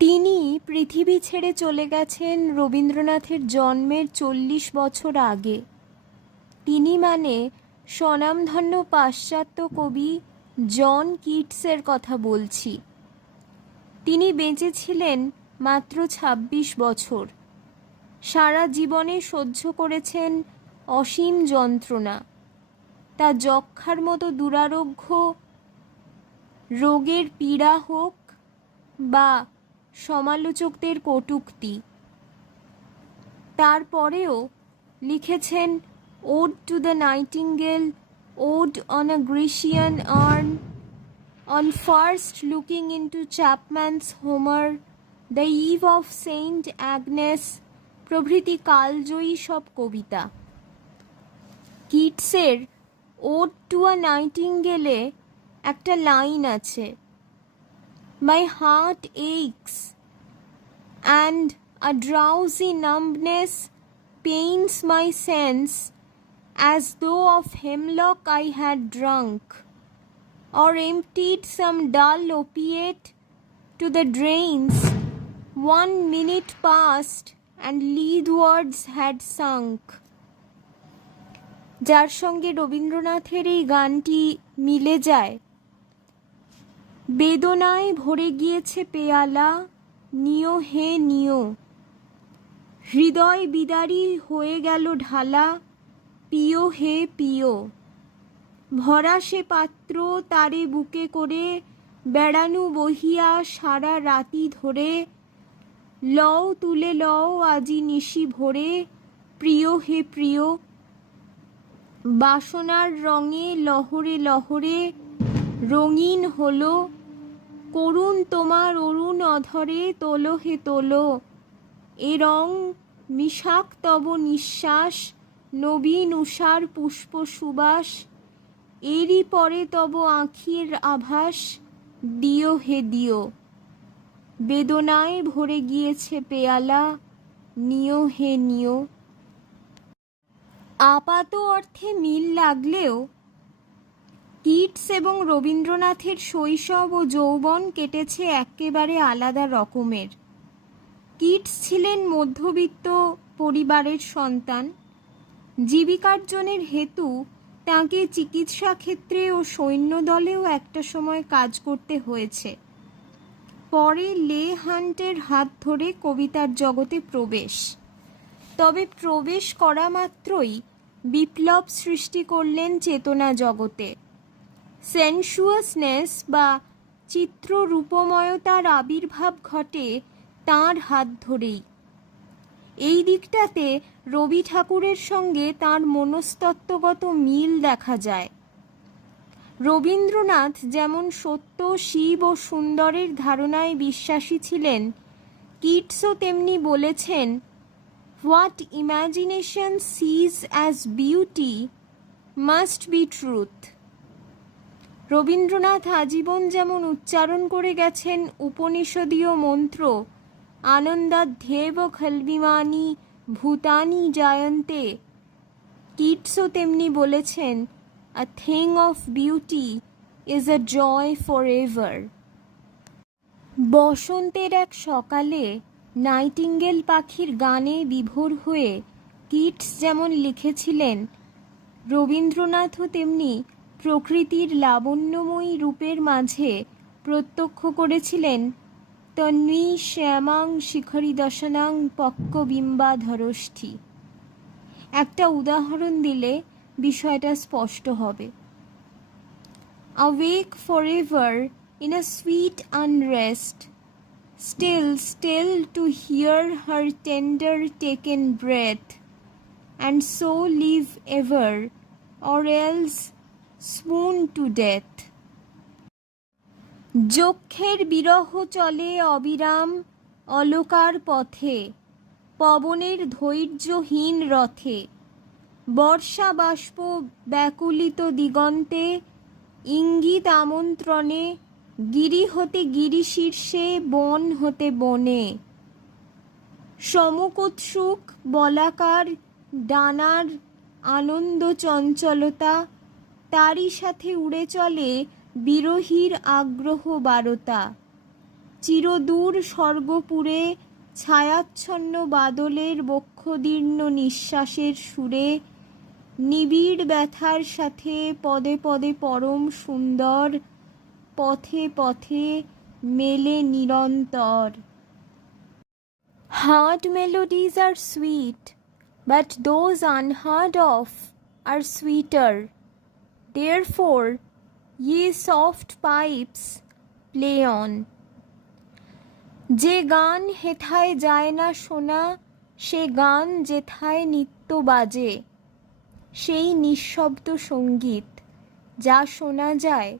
তিনি পৃথিবী ছেড়ে চলে গেছেন রবীন্দ্রনাথের জন্মের 40 বছর আগে। তিনি মানে স্বনামধন্য পাশ্চাত্য কবি জন কিটসের কথা বলছি। তিনি বেঁচে ছিলেন মাত্র 26 বছর। সারা জীবনে সহ্য করেছেন অসীম যন্ত্রণা। তা যক্ষ্মার মতো দুরারোগ্য রোগের পীড়া হোক বা সমালোচকদের কটূক্তি, তারপরেও লিখেছেন ode to the nightingale, ode on a Grecian urn, on first looking into Chapman's Homer, the eve of saint Agnes প্রভৃতি কালজয়ী সব কবিতা। কিটসের ওড টু আ নাইটিঙ্গেলে একটা লাইন আছে, My heart aches and a drowsy numbness pains my sense as though of hemlock I had drunk or emptied some dull opiate to the drains. 1 minute passed and leadwards had sunk. যার সঙ্গে রবীন্দ্রনাথের এই গানটি মিলে যায়, বেদনায় ভরে গিয়েছে পেয়ালা, নিও হে নিও, হৃদয় বিদারী হয়ে গেল ঢালা, পিও হে পিও, ভরা সে পাত্র তারে বুকে করে বেড়ানু বহিয়া সারা রাতি ধরে, লও তুলে লও আজি নিশি ভরে, প্রিয় হে প্রিয়, বাসনার রঙে লহরে লহরে রঙিন হলো, করুণ তোমার অরুণ অধরে তোলো হে তোলো, এ রং মিশাক তব নিঃশ্বাস, নবীন উষার পুষ্প সুবাস, এরই পরে তব আঁখির আভাস, দিও হে দিও, বেদনায় ভরে গিয়েছে পেয়ালা, নিও হে নিও। আপাত অর্থে মিল লাগলেও কিটস এবং রবীন্দ্রনাথের শৈশব ও যৌবন কেটেছে একেবারে আলাদা রকমের। কিটস ছিলেন মধ্যবিত্ত পরিবারের সন্তান। জীবিকার্জনের হেতু তাঁকে চিকিৎসা ক্ষেত্রে ও সৈন্যদলেও একটা সময় কাজ করতে হয়েছে। পরে লে হান্টের হাত ধরে কবিতার জগতে প্রবেশ। তবে প্রবেশ করা মাত্রই বিপ্লব সৃষ্টি করলেন চেতনা জগতে। সেনসুয়াসনেস বা চিত্ররূপময়তার আবির্ভাব ঘটে তাঁর হাত ধরেই। এই দিকটাতে রবি ঠাকুরের সঙ্গে তাঁর মনস্তত্ত্বগত মিল দেখা যায়। রবীন্দ্রনাথ যেমন সত্য, শিব ও সুন্দরের ধারণায় বিশ্বাসী ছিলেন, কিটসও তেমনি বলেছেন, what imagination seize as beauty must be truth. Rabindranath আজীবন যেমন উচ্চারণ করে গেছেন উপনিষদীয় মন্ত্র, আনন্দাধ্যেব খলবিমানি ভূতানি জায়ন্তে, কিটসও তেমনি বলেছেন, a thing of beauty is a joy for ever. বসন্তের এক সকালে নাইটিঙ্গেল পাখির গানে বিভোর হয়ে কিটস যেমন লিখেছিলেন, রবীন্দ্রনাথও তেমনি প্রকৃতির লাবণ্যময়ী রূপের মাঝে প্রত্যক্ষ করেছিলেন তন্বী শ্যামাং শিখরি দশনাং পক্কবিম্বাধরষ্ঠি। একটা উদাহরণ দিলে বিষয়টা স্পষ্ট হবে। Awake forever in a sweet unrest, still to hear her tender taken breath, and so live ever, or else swoon to death. যক্ষের বিরহ চলে অবিরাম অলোকার পথে, পবনের ধৈর্যহীন রথে, বর্ষা বাষ্প ব্যাকুলিত দিগন্তে, ইঙ্গিত আমন্ত্রণে, গিরি হতে গিরি শীর্ষে, বন হতে বনে, সমকোৎসুক বলাকার ডানার আনন্দ চঞ্চলতা, তারই সাথে উড়ে চলে বিরহীর আগ্রহ বারতা। চিরদূর স্বর্গপুরে ছায়াচ্ছন্ন বাদলের বক্ষদীর্ণ নিঃশ্বাসের সুরে নিবিড় ব্যথার সাথে পদে পদে পরম সুন্দর পথে পথে মেলে নিরন্তর। Hard melodies are sweet, but those unheard of are sweeter. Therefore, ye soft pipes, play on. যে গান হেথায় যায় না শোনা, সে গান যেথায় নিত্য বাজে, সেই নিঃশব্দ সঙ্গীত যা শোনা যায়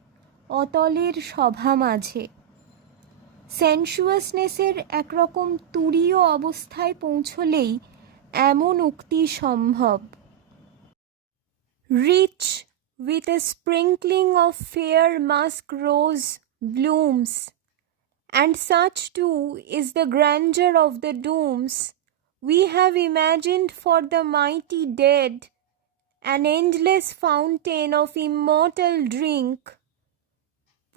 অতলের সভা মাঝে। সেন্সুয়াসনেসের একরকম তুরীয় অবস্থায় পৌঁছলেই এমন উক্তি সম্ভব। Rich with a sprinkling of fair musk rose blooms, and such too is the grandeur of the dooms we have imagined for the mighty dead, an endless fountain of immortal drink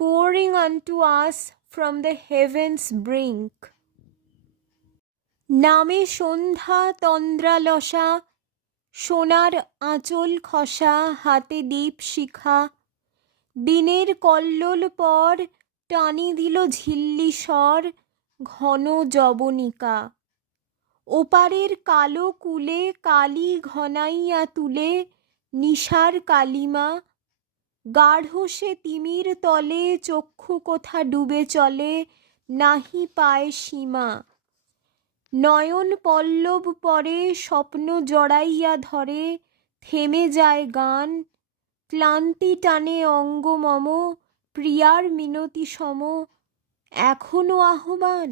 pouring unto us from the heavens brink. নামে সন্ধ্যা তন্দ্রালসা, সোনার আঁচল খসা, হাতে দীপ শিখা, দিনের কল্লোল পর টানি দিল ঝিল্লি স্বর ঘন যবনিকা। ওপারের কালো কুলে কালি ঘনাইয়া তুলে নিশার কালিমা, গাঢ় সে তিমির তলে চক্ষু কোথা ডুবে চলে নাহি পায় সীমা। নয়ন পল্লব পরে স্বপ্ন জড়াইয়া ধরে থেমে যায় গান, ক্লান্তি টানে অঙ্গ মম প্রিয়ার মিনতি সম এখনো আহ্বান।